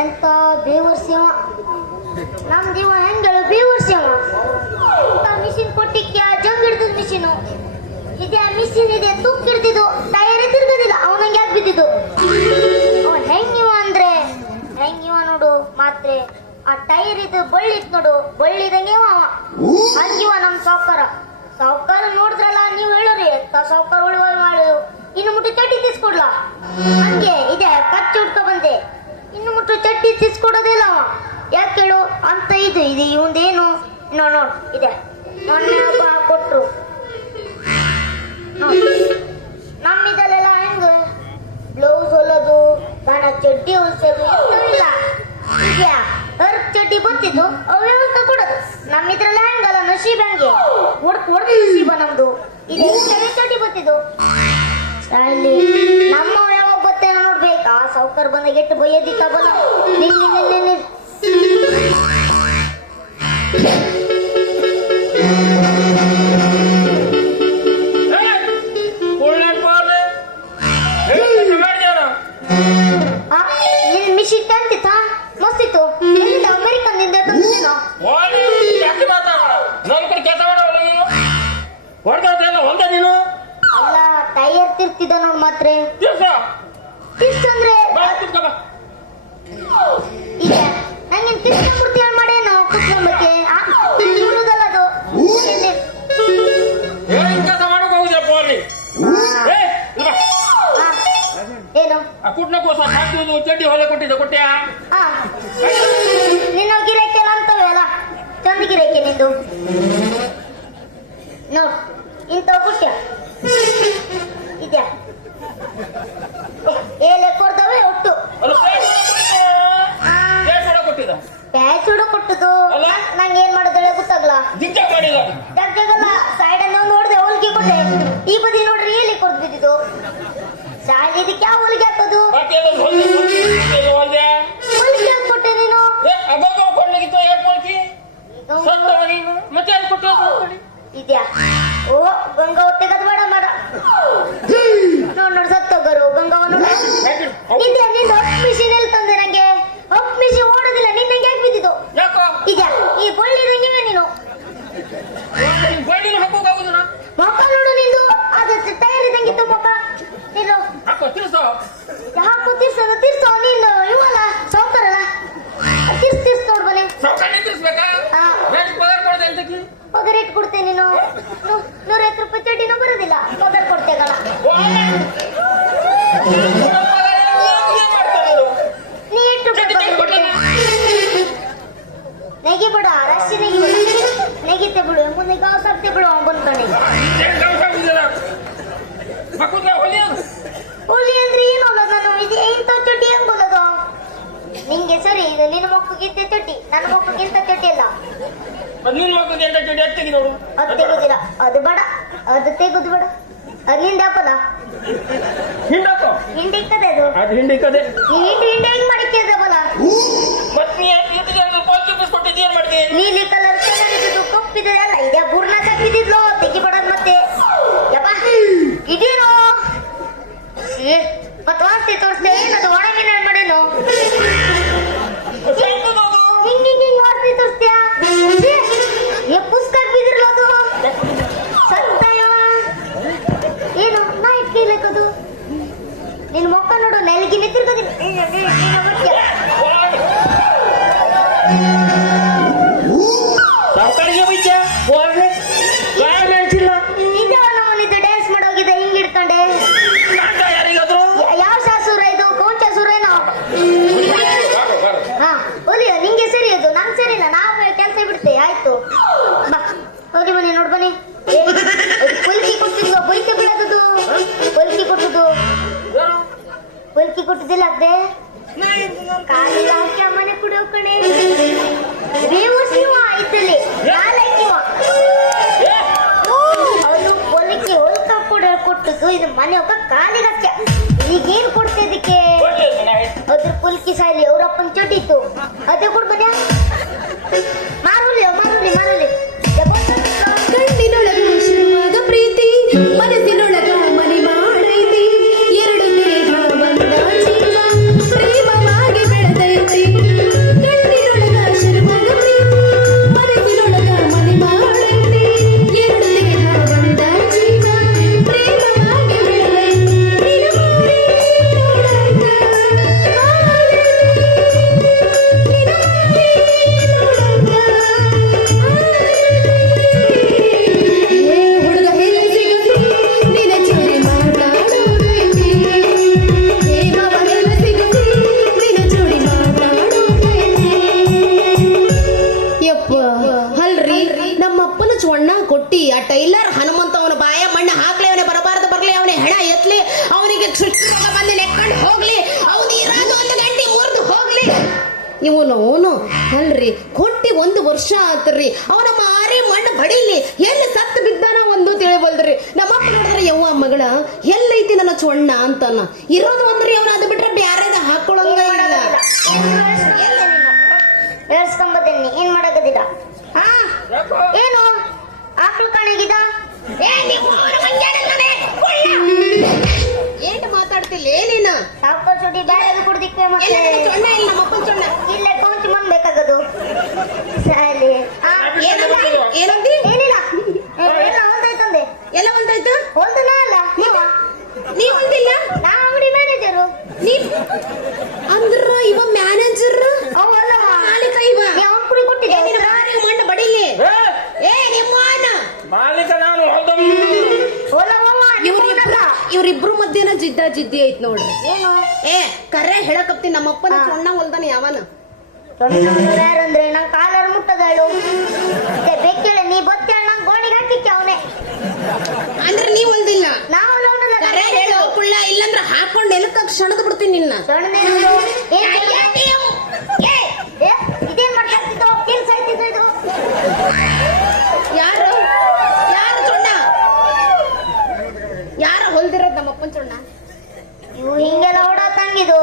ಎಂತ ಬೇವರ್ಸಿವ ನಮ್ ಜೀವ ಹೆಂಗಳು ಬೇವರ್ಸಿವ ಮಿಷಿನ್ ಕೊಟ್ಟಿಕ್ಕೆ ಜಂಗ್ ಹಿಡ್ದದ್ ಮಿಷಿನು ಇದೆ ಮಿಷಿನ್ ಇದೆ, ತೂಕ್ ಟೈರ್ ತಿರ್ಗದಿಲ್ಲ ಅವನಂಗೆ ಯಾಕೆ ಬಿದ್ದಿದ್ದು? ಅವ ಹೆಂಗಿವ ಅಂದ್ರೆ? ಹೆಂಗಿವ ನೋಡು ಮಾತ್ರೆ. ಆ ಟೈರ್ ಇದು ಬಳ್ಳಿತ್ ನೋಡು, ಬಳ್ಳಿದಂಗೆ ಅವ. ಹಂಗಿವ ನಮ್ ಸಾವ್ಕಾರ. ಸಾವ್ಕಾರ ನೋಡಿದ್ರಲ್ಲ, ನೀವು ಹೇಳೋರಿ ಸಾವ್ಕಾರ ಉಳಿವಾಗ ಮಾಡು. ಇನ್ನು ಮುಟ್ಟು ಚಟ್ಟಿ ತಿಸ್ಕೊಡ್ಲ? ಹಂಗೆ, ಇದೆ, ಕಚ್ಚಿ ಬಂದೆ. ಇನ್ನು ಮುಟ್ಟು ಚಟ್ಟಿ ತಿಸ್ಕೊಡೋದಿಲ್ಲ. ಯಾಕೆ ಹೇಳು ಅಂತ ಇದು ಇದು ಇವಂದೇನು? ನೋ ನೋಡ್ ಇದೆ. ಮೊನ್ನೆ ಒಬ್ಬ ಕೊಟ್ರು. ನಮ್ಮಿದಲ್ಲೆಲ್ಲ ಹೆಂಗ? ಬ್ಲೌಸ್ ಹೊಲದು, ಬಣ ಚಡ್ಡಿ ಹೊಲ್ಸೋದು ಇಲ್ಲ ಹರ್ಕ್ ಚಡ್ಡಿ ಬಂತಿದ್ದು ಅವೇ ಕೊಡೋದು ನಮ್ಮಿದ್ರಲ್ಲ ಹೆಂಗಲ್ಲ, ನಶೀಬ್ ಹಂಗೆ? ಹೊಡ್ಕ್ ಹೊಡ್ದು ನಮ್ದು. ಇದೆ ಚಡ್ಡಿ ಬಂತಿದ್ದು ಅಲ್ಲಿ ನಮ್ಮ ಯಾವಾಗ ಬರ್ತೇನೆ ಆ ಸಾವ್ಕಾರ ಬಂದಾಗ ಎಷ್ಟು ಬೈಯೋದಿಕ್ಕ ಬಲ್ಲ ನಿನ್ ಕುಟ್ನ ಕೋಸ ಹಾಕುವುದು ಚಡ್ಡಿ ಹೊಲ ಕೊಟ್ಟಿದ್ದೆ ಕೊಟ್ಟ್ಯಾ ಹಾ. ನಿನ್ನ ಗಿರಕ್ಕೆ ಅಂತವೆ ಅಲ್ಲ? ಚಂದ ಗಿರಕ್ಕೆ ನಿಂದು. ನೋಡ್ ಇಂಥ ಪುಟ್ಯ ಇದ್ಯಾ? ಏಲೆ ಕೊಡ್ತವೆ ಒಟ್ಟು. ಪ್ಯಾಚ್ ಹುಡು ಕೊಟ್ಟದು? ನಂಗೆ ಏನ್ ಮಾಡೋದಳೆ ಗೊತ್ತಾಗ್ಲ. ದಿಕ್ಕ ಮಾಡಿಲ್ಲ. ಜಾಗಲ್ಲ ಸೈಡ್ ಅನ್ನು ನೋಡ್ದೆ ಹೋಲಿಗೆ ಕೊಟ್ಟೆ. ಈ ಬದಿ ನೋಡ್ರಿ ಎಲ್ಲಿ ಕೊಡ್ದು ಬಿದ್ದಿದ್ದು ಶಾಲೆ ಇದಕ್ಕೆ ಯಾವ ಹೋಲಿಗೆ ಪಗಾರ ಇಟ್ಟು ಕೊಡ್ತೇನೆ ನೀನು? ನೂ- ನೂರೈವತ್ತು ರೂಪಾಯಿ ಚಡ್ಡಿನೂ ಬರೋದಿಲ್ಲ. ಪಗಾರ ನೀ ಎಷ್ಟು ಕೊಡ್ತೆ ಬಿಡು ನೆಗಿತೆ ಬಿಡು, ಮುಂದೆ ಏನು ಇದು ಇಂಥ ಸರಿ, ಇದು ನಿನ್ನ ಮಕ್ಕಳಿಗಿಂತ ಚಡ್ಡಿ? ನನ್ನ ಮಕ್ಕಳಿಗಿಂತ ಚಡ್ಡಿ ಅಲ್ಲ ಅದು ತೆಗುದಿಲ್ಲ. ಅದು ಬಡ. ಅದು ತೆಗುದು ಬೇಡ. ಅದು ನಿಂದ ಹಾಕೋದ? ಹಿಂಡಿ ಇಕ್ಕದೆ ಅದು. ಈ ಹಿಂಡಿ ಹಿಂಡಿ ಹೆಂಗ್ ಮಾಡಿಕ್ಕಿದವಲ್ಲ ನೀಲಿ ಕಲರ್ ಕಲರ್ ಇದ್ದು ಕಪ್ಪಿದೆ ಅಲ್ಲ ಇದೆ ಬುರ್ನ ಕಪ್ಪಿದಿದ್ಲು ತೆಗಿ ಬಿಡೋದ್ ಮತ್ತೆ. ಯಪ್ಪ ಇದೇನು ಏ, ಮತ್ತ್ ವಾಸ್ತಿ ತೋರಿಸ್ದೆ ಏನದು ಒಣ ಮೀನು ಮಾಡೇನು ಇಟ್ಕಿಲ್ಲಕ್ಕದು ನಿನ್ ಮೊಕ್ಕ ನೋಡು ನೆಲಗಿ ನಿಂತಿರ್ಕೋದಿಲ್ಲ ಮನೆ ಕಡೆ ಬೇವರ್ಸಿವ ಆಯ್ತಲ್ಲಿ ನಾಲ್ಕಿವ ಏ, ಅವನು ಹೊಲಿಗೆ ಹೊಲ್ಕ ಕೂಡ ಕೊಟ್ಟದ್ದು ಇದು ಮನೆ ಒಬ್ಬ ಕಾಲಿಗೆ ಹಾಕ್ಯ. ಈಗೇನ್ ಕೊಡ್ತೆ ಇದಕ್ಕೆ? ಅದ್ರ ಪುಲ್ಕಿ ಸಾಯ್ಲಿ ಅವ್ರಪ್ಪನ ಚಟಿತ್ತು. ಅದೇ ಕೊಡ್ ಬನ್ನಿ ಮಾರುಲಿ ಮಾರುಲಿ ಮಾರುಲಿ. ಕಣ್ಣಿನೊಳಗ ಶುರುವಾದ ಪ್ರೀತಿ ಮನಸ್ಸಿನೊಳಗ ಹನುಮಂತ ಅವನ ಬಾಯ, ಮಣ್ಣ ಹಾಕ್ಲಿ, ಅವನೇ ಬರಬಾರದು, ಬರ್ಲಿ, ಅವನೇ ಹೆಣ ಎತ್ತಲಿ ಅವನಿಗೆ ಬಂದು ನೆಕ್ಕೊಂಡು ಹೋಗ್ಲಿ ಅವನು ಇರೋದು ಒಂದು ಗಂಡಿ ಮುರಿದು ಹೋಗ್ಲಿ. ಇವನು ಅವನು ಅಲ್ರಿ, ಕೊಟ್ಟಿ ಒಂದು ವರ್ಷ ಆತ್ರಿ, ಅವನ ಮಾರಿ ಮಣ್ಣು ಬಡೀಲಿ, ಎಲ್ಲಿ ಸತ್ತು ಬಿದ್ದಾನ ಒಂದು ತಿಳಿಬಲ್ರಿ ನಮ್ಮ ಯವ್ವ ಮಗಳ, ಎಲ್ಲೈತಿ ನನ್ನ ಚೊಣ್ಣ ಅಂತಾನ. ಇರೋದು ಅಂದ್ರೆ ಸುಡಿ ಬ್ಯಾಗ್ ಕುಡ್ದಿಕ್ಕೆ ಮತ್ತೆ. ಇಲ್ಲ. ಕೌಂಚಿ ಮನ್ ಬೇಕಾಗದು ಸರಿ. ಆ, ಏನಂದ? ಏನಿಲ್ಲ. ಎಲ್ಲ ಹೊಲ್ದಾಯ್ತಂದೆ ಎಲ್ಲ ಒಂದಾಯ್ತು ಹೊಲ್ದನ ಅಲ್ಲ ನೀವ? ನೀ ಒಂದಿಲ್ಲ ನಾ ಅಂಗಡಿ ಮ್ಯಾನೇಜರು ನೀ ಅಂದ್ರ ಇವ ಮ್ಯಾನೇಜರ್ ಅವ್ ಅಲ್ಲಮ್ಮ ಮಾಲೀಕ ಇವ. ಅವ್ನ್ ಕುಡಿ ಕೊಟ್ಟಿದ್ದೆ ಮಣ್ಣು ಬಡಿಲಿ ಏ, ಏ ನಿಮ್ಮನ ಮಾಲೀಕ ನಾನು ಹೊಲ್ದ ಹೊಲವಮ್ಮ ಇವ್ರಿಬ್ರು ಇವ್ರಿಬ್ರು ಮಧ್ಯನ ಜಿದ್ದ ಜಿದ್ದಿ ಐತ್ ನೋಡ್ರಿ ಏ ಕರೆ ಹೇಳಕತ್ತಿ ನಮ್ಮಪ್ಪನ ಸಣ್ಣ ಹೊಲ್ದಾನ ಯಾವನ? ಅಂದ್ರೆ ನಂಗ್ ಕಾಲರ್ ಮುಟ್ಟದಳು. ಬೆಕ್ಕೇಳ ನೀ ಬತ್ತೇಳ ನಂಗ್ ಗೋಣಿಗೆ ಹಾಕಿಕ್ಕೆ ಅವನೇ. ಅಂದ್ರೆ ನೀ ಹೊಲ್ದಿಲ್ಲ? ನಾವು ಕರೆ ಹೇಳು ಕುಳ್ಳ ಇಲ್ಲಂದ್ರ ಹಾಕೊಂಡ್ ಎಲಕ್ಕ ಸಣದ್ ಬಿಡ್ತೀನಿ ನಿನ್ನ. ಯಾರು? ಯಾರು ಚೊಣ್ಣ? ಯಾರ ಹೊಲ್ದಿರೋದ್ ನಮ್ಮಪ್ಪನ ಚೊಣ್ಣ? ಇವು ಹಿಂಗೆಲ್ಲ ಓಡಾತಂಗಿದು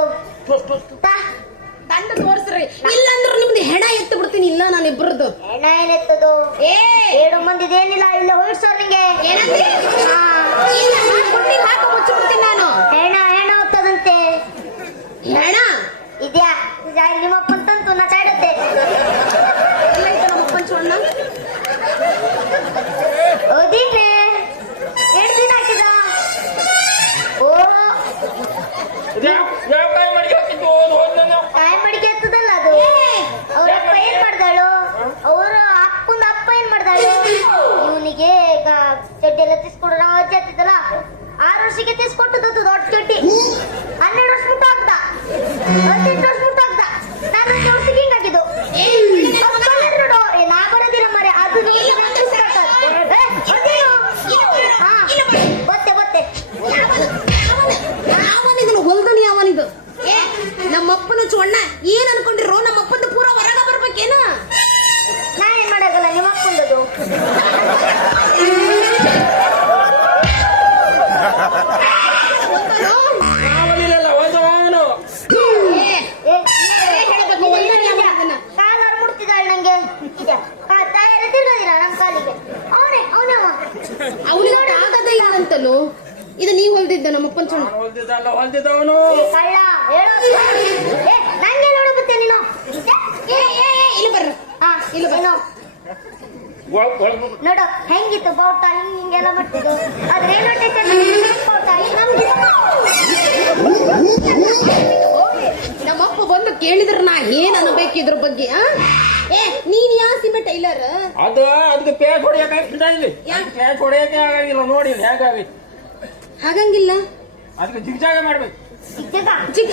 ದಂಡ ತೋರ್ಸ್ರಿ. ಇಲ್ಲಂದ್ರ ನಿಮ್ದು ಹೆಣ ಎತ್ತು ಬಿಡ್ತೀನಿ ಇಲ್ಲ ನಾನು ಇಬ್ರದ್ದು ಹೆಣ ಏನೆತ್ತದು ಏ! ಮಂದಿ ಏನಿಲ್ಲ ಇಲ್ಲ ಹೊಯ್ಸೋ ನಿಂಗೆ. ನಾನು ಹೆಣ ಹೆಣ ಹೋಗ್ತದಂತೆ ಹೆಣ? ಇದ್ಯಾ? ನಿಮ್ಮಪ್ಪನ್ ತಂತು ನಾ ಇಲ್ಲ ನಮ್ಮಪ್ಪನ ಚೊಣ್ಣ ಹೌದಿನ್ನೆ ಎಲ್ಲ ತಿಸ್ಕೊಡು ನಾವು ಅಜ್ಜಿ ಹತ್ತಿದ್ದಲ್ಲ ಆರು ವರ್ಷಕ್ಕೆ ತಿಸ್ಕೊಟ್ಟದ್ದು ದೊಡ್ಡ ಚಡ್ಡಿ ಹನ್ನೆರಡು ವರ್ಷ ಮುಟ್ಟು ಹಾಕ್ದ ಹದಿನೆಂಟು ವರ್ಷ ಏನ್ ಇದ್ರ ಬಗ್ಗೆ ಆ? ಏ ನೀನ್ ಯಾವ ಸಿಮೆಂಟ್ ಟೈಲರ್? ಅದು ಅದಕ್ಕೆ ಪೇ ಆಗ್ತಿಲ್ಲ ಇಲ್ಲಿ. ಹೊಡಿಯಕ್ಕೆ ಆಗಂಗಿಲ್ಲ ನೋಡಿ ಇಲ್ಲಿ ಹೇಗಾಗಿ ಹಾಗಂಗಿಲ್ಲ? ಅದಕ್ಕೆ ಜಿಗ್ಜಾಗ ಮಾಡ್ಬೇಕು. ಜಿಗ್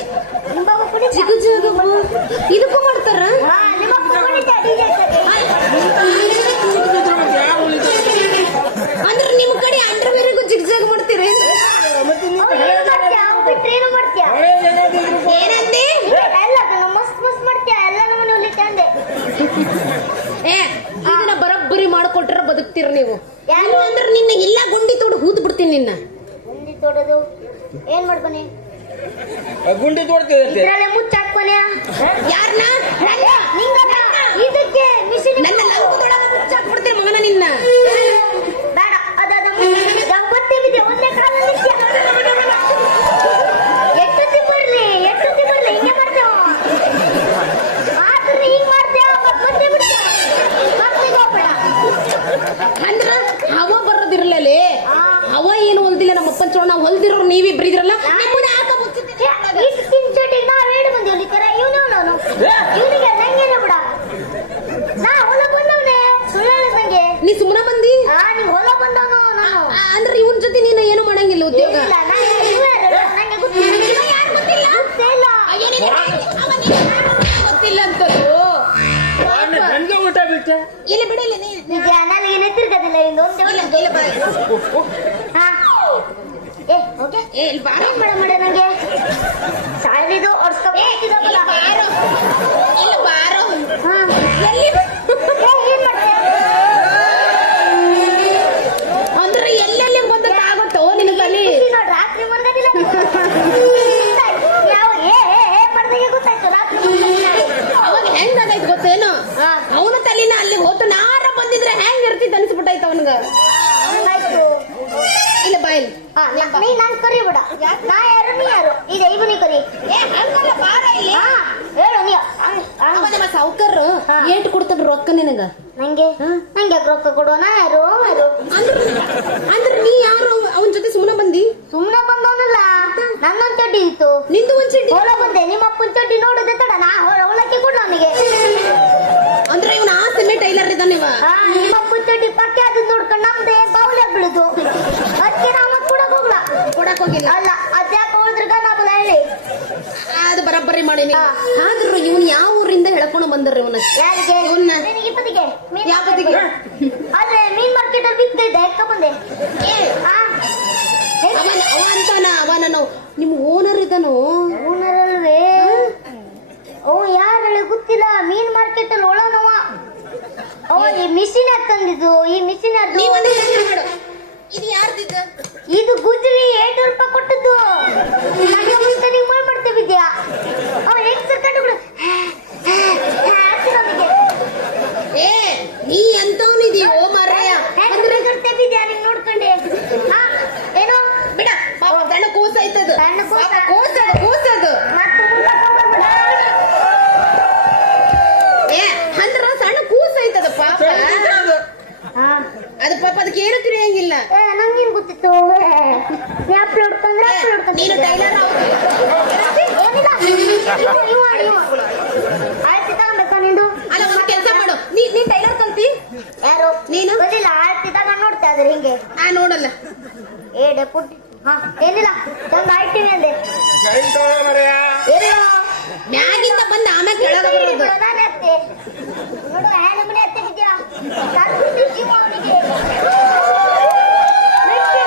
ಜಿಗು ಜಿಗು ಇದಕ್ಕೂ ಮಾಡ್ತಾರ? ಅಂದ್ರ ನಿಮ್ ಕಡೆ ಅಂಡರ್ವೇರಿಗೂ ಜಿಗ್ಜಾಗ್ ಮಾಡ್ತೀರಿ ಮತ್ತೆ ನೀವು ಅವ್ನು ಏನ್ ಮಾಡ್ತೀಯ ಅವ್ನು ಬಿಟ್ರೆ ಏನು ಮಾಡ್ತೀಯ? ಹಳೇದ್ ಏನಾದ್ರು ಇದ್ರು ಏನಂದಿ ಏ ಇದನ್ನ ಬರಬ್ಬರಿ ಮಾಡ್ಕೊಟ್ರ ಬದುಕ್ತೀರ ನೀವು. ಯಾರು? ಅಂದ್ರೆ ನಿನ್ನ ಇಲ್ಲ ಗುಂಡಿ ತೋಡು ಹೂದ್ ಬಿಡ್ತೀನಿ ನಿನ್ನ. ಗುಂಡಿ ತೋಡೋದು? ಏನ್ ಮಾಡ್ಬನಿ ಗುಂಡಿ ತೋಡ್ತೀವಿ ಇದ್ರಲ್ಲೇ ಮುಚ್ಚ ಯಾರ್ನ? ಯಾರನ್ನ ಇದಕ್ಕೆ ಮಿಷಿನ್ ನನ್ನ ಮುಚ್ಚಾಕ್ಬಿಡ್ತೀನಿ ಮಗನ ನಿನ್ನ. ಬೇಡ ಅದಾದ ಗಂಪತ್ತಿ ಬಿದ್ದೆ ಒಂದೇ ಕಾಲ ನಿತ್ಯ ಎಷ್ಟೊತ್ತಿ ಬರ್ಲಿ ಎಷ್ಟೊತ್ತಿ ಬರ್ಲಿ ಹಿಂಗೆ ಮಾಡ್ತೇವ ಆದ್ರೆ ಹಿಂಗ್ ಮಾಡ್ತೇವ ಮತ್ತ್ ಮತ್ತೆ ಬಿಡ್ತೇವ ಮತ್ತೆ ಹೋಗ್ಬೇಡ ಅಂದ್ರ ಹವ ಬರೋದಿರ್ಲೇ ಆ. ಹವ ಏನು ಹೊಲ್ದಿಲ್ಲ ನಾವು ಹೊಲ್ದಿರೋರು ನೀವಿಬ್ರು ಇದ್ರಲ್ಲ ಇಲ್ಲಿ ಬಾರ ಮಾಡ ಮಾಡ ನಂಗೆ. ಸಾಲಿದು ಇಲ್ಲ ಒಡ್ಸ್ಕೊಬೇಕಿದಲ್ಲ ಬಾರೋ. ಇಲ್ಲ ಹಾ, ನಾ- ನೀ ನನ್ ಕರಿಬೇಡ ನಾ ಯಾರು ನೀ ಯಾರು ಈಗ ಇವನಿ ಕರಿ ಏ ಹಂಗಲ್ಲ ಬಾರ ಇಲ್ಲಿ ಹಾ ಹೇಳು ನೀ ಹಂಗ್- ಅವ ಹಂಗ್. ನಮ್ಮ ಸಾವುಕಾರ ಹಾ. ಏಟ್ ಕೊಡ್ತಾನ ರೊಕ್ಕ ನಿನಗ? ನಂಗೆ? ನಂಗೆ ಯಾಕ್ ರೊಕ್ಕ ಕೊಡೋಣ? ಯಾರು? ಅಂದ್ರ ಅಂದ್ರ ನೀ ಯಾರು? ಅವನ ಜೊತೆ ಸುಮ್ಮನೆ ಬಂದಿ? ಸುಮ್ಮನೆ ಬಂದವನಲ್ಲ. ನನ್ನೊಂದ್ ಚಡ್ಡಿ ಇತ್ತು. ನಿಂದು ಒಂದ್ ಚಡ್ಡಿ? ಬಂದೆ. ನಿಮ್ಮ ಅಪ್ಪನ ಚಡ್ಡಿ ನೋಡೋದೇ ತಡ ನಾ ಹೊಲ- ಹೊಲಕ್ಕೆ ಕೊಡು ಅವನಿಗೆ ಅಂದ್ರೆ ಇವನ ಆ ಸೆಮೆ ಟೈಲರ್ ಇದ್ದಾನೆ ಇವ ಹಾ ನಿಮ್ಮ ಅಪ್ಪನ ಚಡ್ಡಿ ಪಕ್ಕ ಅದು ನೋಡ್ಕೊಂಡು ನಮ್ದೆ ಬಾವುಲೆ ಬೀಳುದು ಅದಕ್ಕೆ ನಾ ಮತ್ತೆ ಕೊಡಕ್ ಹೋಗ್ಲ ಕೊಡಕ್ ಹೋಗಿಲ್ಲ ಅಲ್ಲ ಅದ್ಯಾಕೆ ಹೋದ್ರಗ ನಾ ಬಲ ಹೇಳಿ ಅದು ಬರಬ್ಬರಿ ಮಾಡಿ ಆದ್ರೂ ಇವನ್ ಯಾವ ಊರಿಂದ ಹೇಳ್ಕೊಂಡು ಬಂದ್ರಿ ಇವನ? ಯಾರಿಗೆ? ಇವ್ನ. ನಿನಗೆ ಇಪ್ಪತ್ತಿಗೆ. ಬದಿಗೆ? ಅದೇ ಮೀನ್ ಮಾರ್ಕೆಟ್ ಅಲ್ಲಿ ಬಿತ್ತಿದ್ದೆ ಎಕ್ಕ ಬಂದೆ ಅವನ ಅವ ಅಂತಾನ ಅವನ ನಾವು ನಿಮ್ ಓನರ್ ಇದ್ದಾನು ಊನರಲ್ವೇ ಓ ಯಾರು ಹೇಳಿ ಗೊತ್ತಿಲ್ಲ. ಮೀನ್ ಮಾರ್ಕೆಟ್ ಅಲ್ಲಿ ಒಳನವ. ಅವ ಈ ಮಿಷಿನ್ ತಂದಿದ್ದು? ಈ ಮಿಷಿನ್ ಅದು ಇದು ಯಾರ್ದಿದ್ದ? ಇದು ಗುಜ್ರಿ ಏಳ್ನೂರು ರೂಪಾಯಿ ಕೊಟ್ಟದ್ದು. ಮಾಡ್ಬಿಡ್ತೀವಿದ್ಯಾ ಅವ ಹೆಂಗ್ ಸರ್ಕೊಂಡು ಬಿಡು ಏ ನೀ ಎಂತವನಿದೀಯೋ ಮಾರಾಯ ಅಂದ್ರೆ ತೆಗಿದ್ಯಾ ನಿಂಗೆ ನೋಡ್ಕೊಂಡೆ ಹಾ ಏನೋ ಬಿಡ ಪಾಪ ಸಣ್ಣ ಕೂಸ ಐತದು ಸಣ್ಣ ಕೂಸ. ಪಾಪ ಕೂಸದು ಕೂಸದು ಮತ್ತೆ ಮುಂದೆ ಹೋಗ್ಬಿಡ. ಏ ಅಂದ್ರ ಸಣ್ಣ ಕೂಸ ಐತದ ಪಾಪ ಅದು. ಹಾ ಅದು ಪಾಪ ಅದಕ್ಕೆ ಏನು ತಿಳಿಯಂಗಿಲ್ಲ ಏ ನಂಗೇನ್ ಗೊತ್ತಿತ್ತು ನೀ ಅಪ್ಲೋಡ್ ತಂದ್ರೆ ಅಪ್ಲೋಡ್ ನೀನು ಟೈಲರ್ ಏನಿಲ್ಲ ಇವ, ಇವ, ಇವ. ಆಯ್ತು ತಗೊಂಬೇಕಾ ನಿಂದು ಅಲ್ಲ ಒಂದು ಕೆಲಸ ಮಾಡು ನೀ ನೀ ಟೈಲರ್ ಕಲ್ತಿ ಯಾರು ನೀನು? ಗೊತ್ತಿಲ್ಲ ಆಯ್ತು ನಾನು ನೋಡ್ತಾ ಇದ್ರೆ ಹಿಂಗೆ? ನಾ ನೋಡಲ್ಲ. ಏ ಡೆಪುಟ್ ಹಾ ಏನಿಲ್ಲ ತಂದು ಆಯ್ತೀವಿ ಅಂದೆ. ಏನಿಲ್ಲ ಮ್ಯಾಗಿಂದ ಬಂದ ಆಮೇಲೆ ಕೆಳಗೆ ಬರೋದು ನಾನೇ ಅತ್ತೆ ನೋಡು ಹ್ಯಾಂಡ್ ಮನೆ ಅತ್ತೆ ಬಿದ್ಯಾ ಕರ್ಬಿಟ್ಟು ಜೀವ ಅವನಿಗೆ ಮೆಟ್ಟಿಡೆ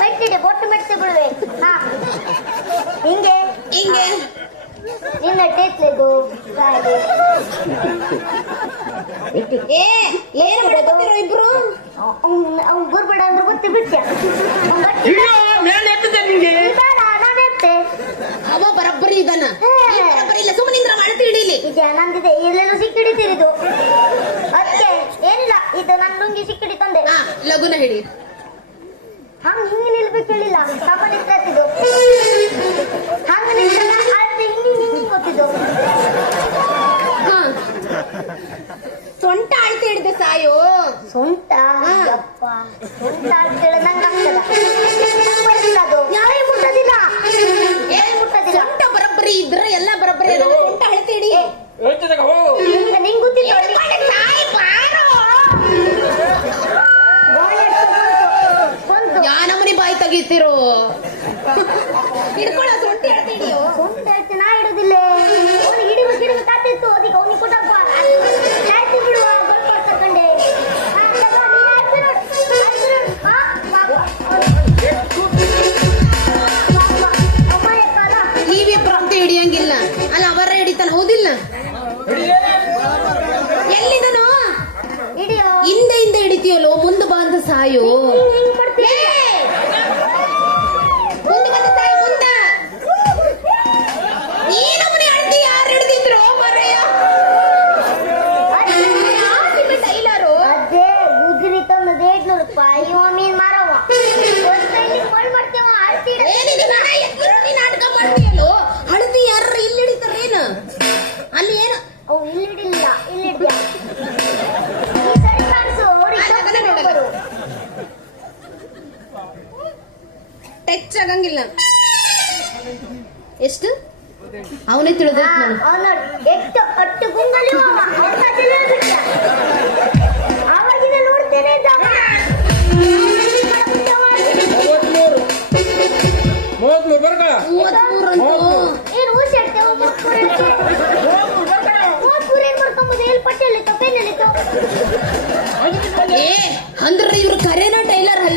ಮೆಟ್ಟಿಡೆ ಬೊಟ್ಟು ಮೆಟ್ಟಿ ಬಿಡುವೆ ಹಾ ಹಿಂಗೆ ಹಿಂಗೆ ನಿನ್ನ ಟೇಸ್ಲೆದು ಏ ಏನ್ ಮಾಡ್ಕೊತೀರೋ ಇಬ್ರು ಅವ್ನು ಗುರ್ಬೇಡ ಅಂದ್ರೆ ಗೊತ್ತಿ ಬಿಟ್ಟ ಇಳಿಯೋ, ಮೇಲೆ ಎತ್ತದೆ ನಿಂಗೆ ಬೇಡ ನಾನೇ ಅತ್ತೆ ಅವ ಬರಬ್ಬರಿ ಇದಾನ ನೀ ಬರಬ್ಬರಿ ಇಲ್ಲ ಸುಮ್ಮನೆ ನಿಂದ್ರ ಅಳತಿ ಹಿಡೀಲಿ ಇದು ನಂದಿದೆ ಎಲ್ಲೆಲ್ಲೂ ಸಿಕ್ಕಿಡಿತೀರಿದು ಅದಕ್ಕೆ ಏನಿಲ್ಲ ನನ್ನ ಸಿಕ್ಕಿಡಿ ತಂದೆ ಹಾ ಲಗುನ ಹಿಡಿ ಹಂಗ ಹಿಂಗ ನಿಲ್ಬೇಕು ಹೇಳಿಲ್ಲ ಪಾಪ ನಿಂತಿದ್ದು ಹಂಗ ನಿಂತಲ್ಲ ಅಳ್ತೆ ಹಿಂಗ್ ಹಿಂಗ್ ಹಿಂಗ್ ಗೊತ್ತಿದ್ದು ಹಾ ಸೊಂಟ ಅಳತಿ ಹಿಡಿದೆ ಸಾಯೋ ಸೊಂಟ ಯಪ್ಪ ಸೊಂಟ ಆಗ್ತದ ಅದು ಯಾರೇ ಮುಟ್ಟೋದಿಲ್ಲ ಮುಟ್ಟೋದಿಲ್ಲ ಸೊಂಟ ಬರಬ್ಬರಿ ಇದ್ರ ಎಲ್ಲ ಬರಬ್ಬರಿ. ಸೊಂಟ ಅಳ್ತ ಹಿಡಿ ಹೋಗು ನಿಂಗೆ ನಿಂಗ್ ಗೊತ್ತಿಲ್ಲ ಸಾಯ್ ಬಾರೋ. ಬಂತು ಯಾ ನಮನಿ ಬಾಯಿ ತೆಗಿತಿರೋ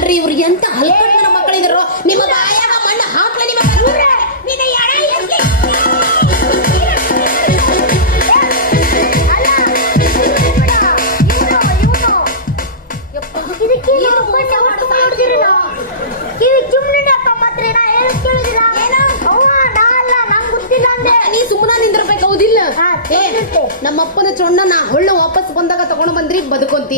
ಅಲ್ರಿ ಇವ್ರು ಎಂತ ಹಲ್ಕಟ್ನ ಮಕ್ಕಳಿದ್ರು ನಿಮ್ಮ ಬಾಯಾಗ ಮಣ್ಣು ಹಾಕ್ಲ ನಿಮ್ಮ ನಾ ಸುಮ್ಮನ ನಿಂದಿರ್ಬೇಕು ಹೌದಿಲ್ಲ. ನಮ್ಮಪ್ಪನ ಚೊಣ್ಣ ನಾ ಹೊಳ್ಳು ವಾಪಸ್ ಬಂದಾಗ ತಗೊಂಡ್ ಬಂದ್ರಿ ಬದುಕೊಂತಿ.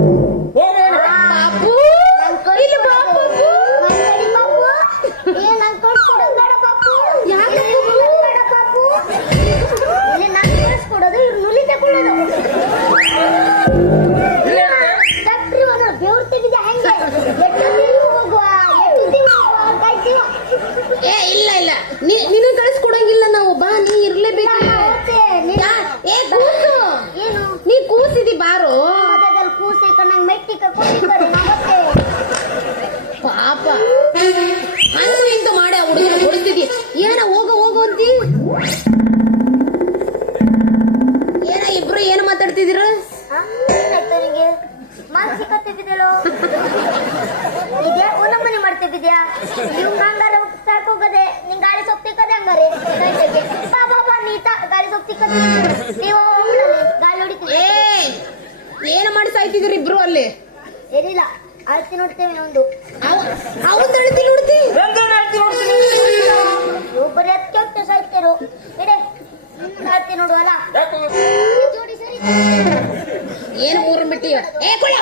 ಏನ್ ಮೂರನ್ ಬಿಟ್ಟಿ ಏ ಕೊಳ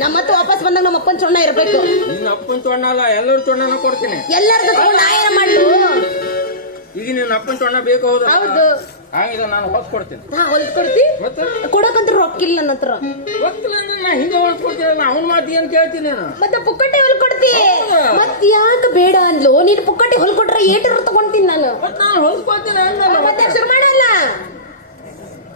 ನಮ್ಮ ಮತ್ತೆ ವಾಪಸ್ ಬಂದಾಗ ನಮ್ಮ ಅಪ್ಪನ ಚೊಣ್ಣ ಇರ್ಬೇಕು. ನಿನ್ನ ಅಪ್ಪನ ತೊಂಡ ಅಲ್ಲ ಎಲ್ಲರ ತೊಂಡನ ಕೊಡ್ತೀನಿ. ಎಲ್ಲರದ್ದು ನಾ ಏನ ಮಾಡ್ಲು. ಈಗ ನಿನ್ನ ಅಪ್ಪನ ತೊಂಡ ಬೇಕು ಹೌದು? ಹೌದು. ಹಂಗಿದ ನಾನು ಹೊಸ್ ಕೊಡ್ತೀನಿ. ಹಾ ಹೊಲ್ದ್ ಕೊಡ್ತಿ? ಮತ್ತೆ? ಕೊಡಕಂತ ರೊಕ್ಕ ಇಲ್ಲ ನನ್ನ ಹತ್ರ. ಗೊತ್ತಿಲ್ಲ ನಾ ಹಿಂದೆ ಹೊಲ್ಸ್ ಕೊಡ್ತೀನಿ ಅವನ ಮಾತು ಏನ್ ಕೇಳ್ತೀನಿ ನಾನು? ಮತ್ತೆ ಪುಕ್ಕಟ್ಟೆ ಹೊಲ್ ಕೊಡ್ತಿ? ಮತ್ತೆ ಮತ್ ಯಾಕೆ ಬೇಡ ಅಂದ್ಲು? ನೀನು ಪುಕ್ಕಟ್ಟೆ ಹೊಲ್ ಕೊಟ್ರೆ ಏಟರ್ ತಗೊಂತೀನಿ ನಾನು. ಮತ್ತೆ ನಾನು ಅಂದಲ್ಲ ಮತ್ತೆ